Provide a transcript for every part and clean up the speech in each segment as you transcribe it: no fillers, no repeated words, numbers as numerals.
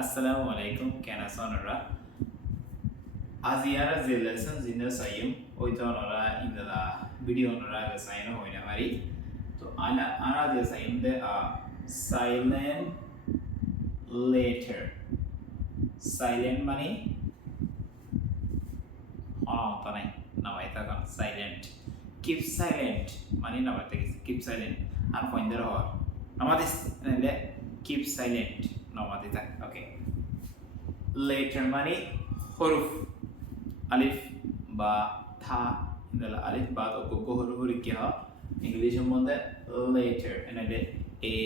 Assalamu alaikum kena sonora aziara je lesson jinna sayum oito onora indala video onora ga sign hoina mari to ana je sayum de a silent later silent mani tane nawai ta kan silent keep silent mani nawai ta keep silent an pointer ho namadis nele keep silent namadi ta okay later mani huruf alif ba tha indala alif ba to go huruf kya english mode later enade a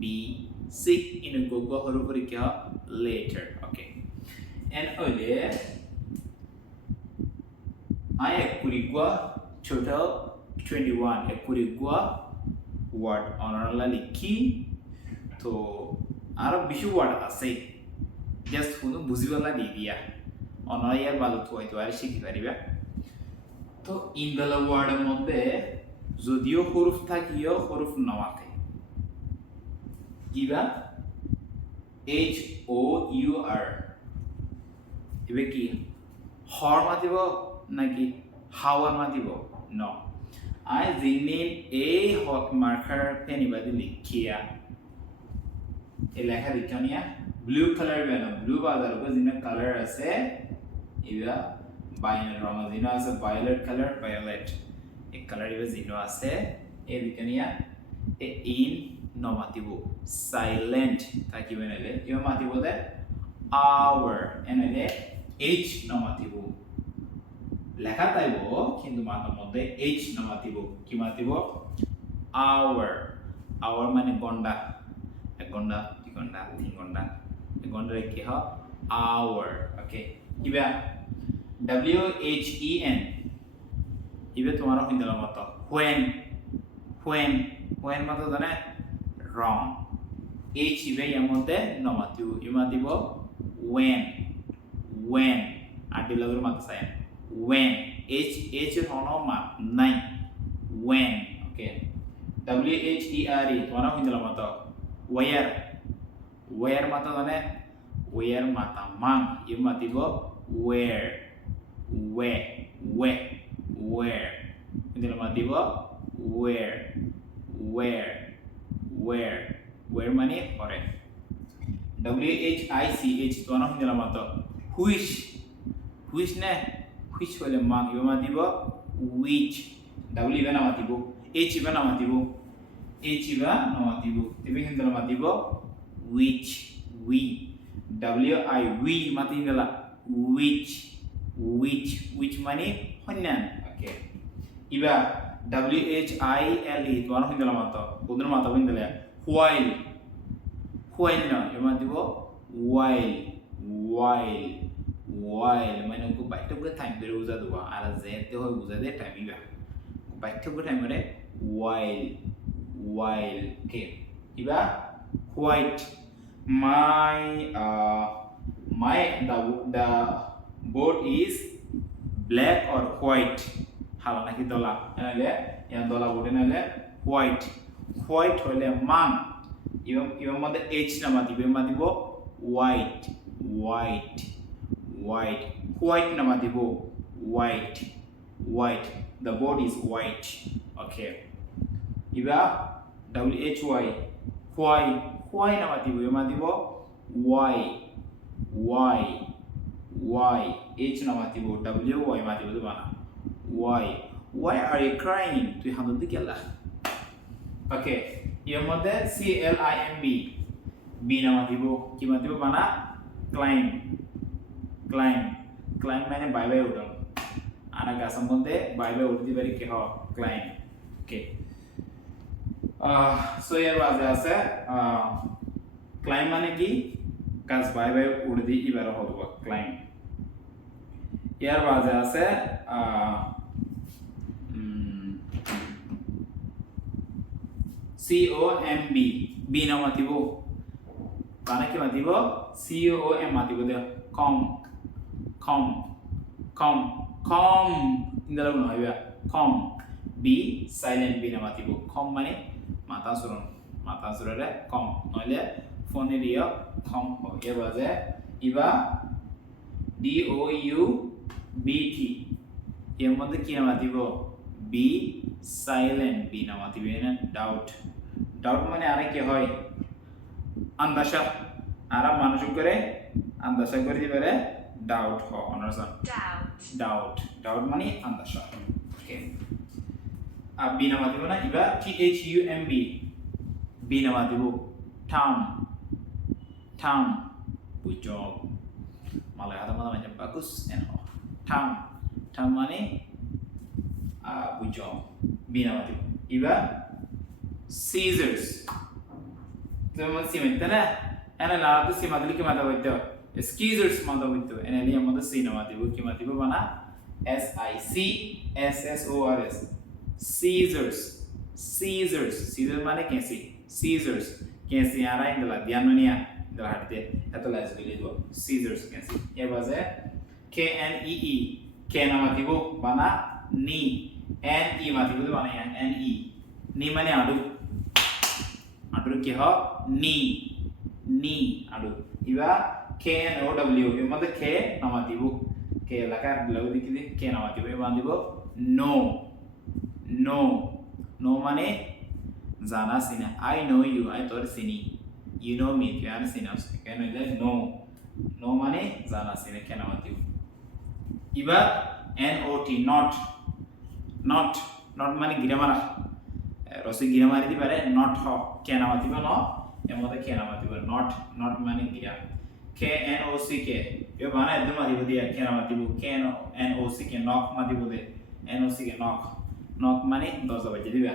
b c in go huruf kya later okay and ole I kurigwa total 21 kurigwa word honorally likhi to aro bishu word ase just কোনো বুঝিবলা দি দিয়া অনয় ইয়ার ভালো তো হয়তো আর শিখতে পারিবা তো ইনদালা ওয়ার্ডের মধ্যে যদিও হরফ থাকিও হরফ নামাকে ইবা H O U R ইবে কি হর মাতিব নাকি হাওয়ার মাতিব নো আই জিনিন এ হট মার্কার পেনিবাদি লিখিয়া এই লেখা লিখনিয়া blue color beno blue bazar ko jina color ase iba binary rong jina ase violet color violet e color iba jino ase e dikaniya e in nomatibu silent takibe nele iba matibu de hour enele h nomatibu লেখা তাইবো কিন্তু মাথার মধ্যে h nomatibu কি মাতিবো hour hour মানে ঘন্টা এক ঘন্টা দুই ঘন্টা তিন ঘন্টা ঘন্টা কি হয় hour okay ইবা w h e n ইবে তোমার হিন্দলা মত when মত জানে wrong h ইবে এর মধ্যে নমাতিব ইমাতিব when আদি লগের মত চাই when h হনো মা নাই when okay w h e r e তোমার হিন্দলা মত where mata jane where mata mang iu matibo where indila matibo where mani hore w h i c h tono indila mato which ne which hole mang iu matibo which w iba na matibo h iba na matibo tibe indila matibo which we we mati ngala which mani honnan okay iba w h i l e to ano hindala mata udra mata hindala while no yamati bo while mane ko baito ko time bere uza duwa ara zete hoy uza de time iba ko baito ko time re while okay iba white the board is black or white hala naki dola enale ya dola board enale white hole man even mode h na matibe matibo white na matibo white the board is white okay iba w h y why na matibo yamatibo why h na matibo w y matibo bana why are you crying tu hamad dikela okay yamode c l i m b na matibo ki matibo bana climb mane bye udon ana ga sambandhe bye uddi bari ke ho climb okay so এর বাজে আছে claim মানে কি কাজ by উড়দি ইবার হবো claim এর বাজে আছে COMB বি না মাতিব মানে কি মাতিব COM মাতিব দে কম ইন্দলা গুণ হইবা কম বি সাইলেন্ট বি না মাতিব কম মানে মাতা সুররে কম নইলে ফোনেরিয়া কম এবারে ইবা DOUBT এর মধ্যে কি নামা দিব বি সাইলেন্ট বি নামা দিবে না ডাউট ডাউট মানে আরে কি হয় আন্দাসা আর মানুষ করে আন্দাসা করে দিবারে ডাউট হ অনারজন ডাউট ডাউট মানে আন্দাসা ওকে আর বি নামা দিব না ইবা THUMB বি নামা দিব টাউন টাউন বুঝো malah kata malah macam bagus and town town mana bujong bina mati iba scissors teman si mentera ana la tu si madli ki mata boito scissors mata boito ene li amada si na mati bu ki mati bu bana SICSSORS scissors scissors scissors mane kesi scissors kesi ara indala dianmania indala hatte etala asbili do scissors kesi e baze KNEE k na matibo bana ni NE matibo bana NE ni mane adu adu ki ho ni adu iba KNOW e mate k na matibo k laka lagu dikide k na matibo e bandibo no mane jana sina I know you I thought sini you know me you are sina can I say no mane jana sina kena matibo iba NOT not mane giramara rosi giramari di pare not ho kena matibo no emote kena matibo not mane gira KNOCK yo bana edum matibo dia kena matibo KNOCK knock matibo de NOCK knock mane dosa baje diba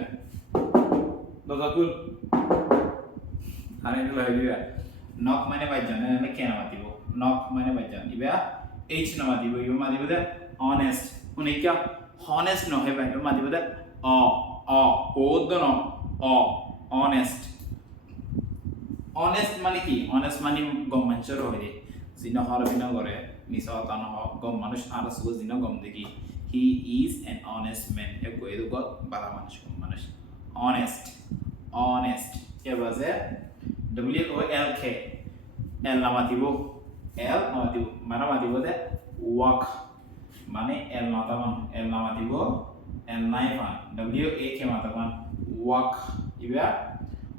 dosa kul Hari ini lah juga. Knock mana baca? Nana kena mati bo. Knock mana baca? Iba H nama mati bo. Iba mati bo deh honest. Unik क्या honest no है भाई. Iba mati bo deh o no honest. Honest mana ki? Honest mana gom mancer हो गए. जिन्ना हाल बिना करे. मिसाल ताना हो gom manush आरा सुबह जिन्ना gom देखी. He is an honest man. एक कोई तो गो बड़ा manush. Honest. क्या बात है? WOLK L namatibo mana matibo de walk mane L namatibo L naifa WAK mataban walk iba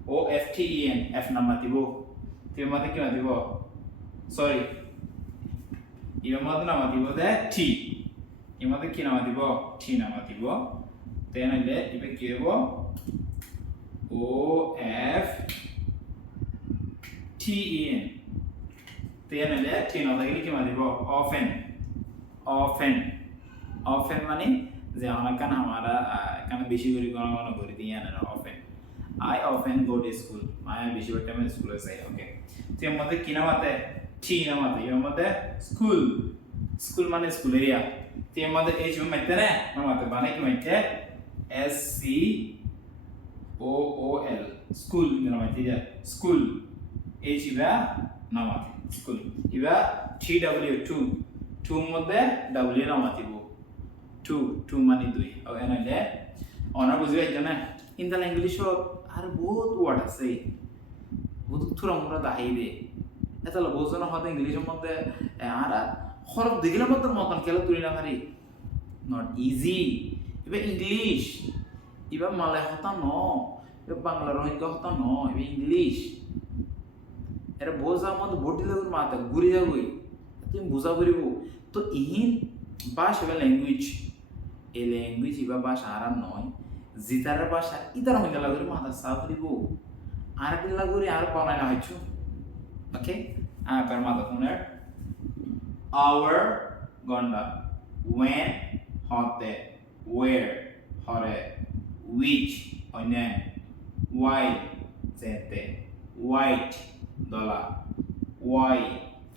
OFTEN F namatibo tiba mati ki matibo sorry iba mati namatibo de T iba mati ki namatibo T namatibo tena le iba kibo OFTEN tena le tena lagi ki mati bo often माने जे अनकन हमारा कन बेसी गरी gun गरि दिया न often I often go to school माया बेसी बटे में स्कूल से ओके ते मते किना मते ठी न मते यो मते स्कूल माने स्कूल एरिया ते मते एच में मते ने मते बाने की मते SCOOL स्कूल न मते school H iba namati school iba TW2 মধ্যে W নামাতি বো 2 মানে 2 আর এনালে অনার বুঝবে জানেন ইন দা ইংলিশ আর বহুত ওয়ার্ড আছে বহুত থুরা মুরা দাহাই দে এতলা বোঝানো হতে ইংলিশের মধ্যে আর হরফ দিগলা মধ্যে মতন কেলা তুলি না পারি নট ইজি ইবা ইংলিশ ইবা মালয় হতা ন ইবা বাংলা রোহিঙ্গা হতা ন ইবা ইংলিশ এরা বোঝা মত বডি লাগুর মাথা ঘুরে যাবই তুমি বুঝা করিব তো ইহিন ভাষা বা ল্যাঙ্গুয়েজ এই ল্যাঙ্গুয়েজ ইবা ভাষা আরাম নয় জিতার ভাষা ইতার হইতে লাগুর মাথা সাফ করিব আর কি লাগুরি আর পাওনা না হইছো ওকে আবার মাথা কোনার our গন্ডা when হতে where হরে which অন্যান why যেতে white dollar why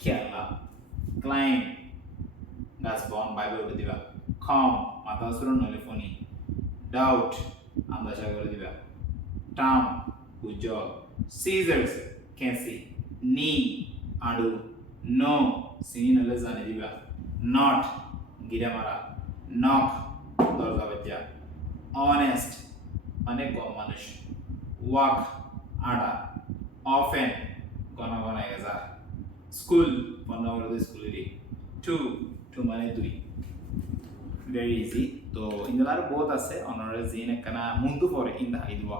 খেলা climb গাছ বন বাইবে উঠে দিবা come মাথা সুরন নলে ফোনি doubt আন্দাজা করে দিবা town উজ্জ্বল scissors কেসি knee আড়ু no সিনি নলে জানে দিবা not গিরা মারা knock দরজা বাজা honest মানে কম মানুষ walk আড়া often গনা গনা গেজা স্কুল বন্ধ করে দে স্কুল দি টু মানে দুই very easy তো ইন্দালার বহুত আছে অনরে জিন একখানা মুন্টু পরে ইন্দা আই দিব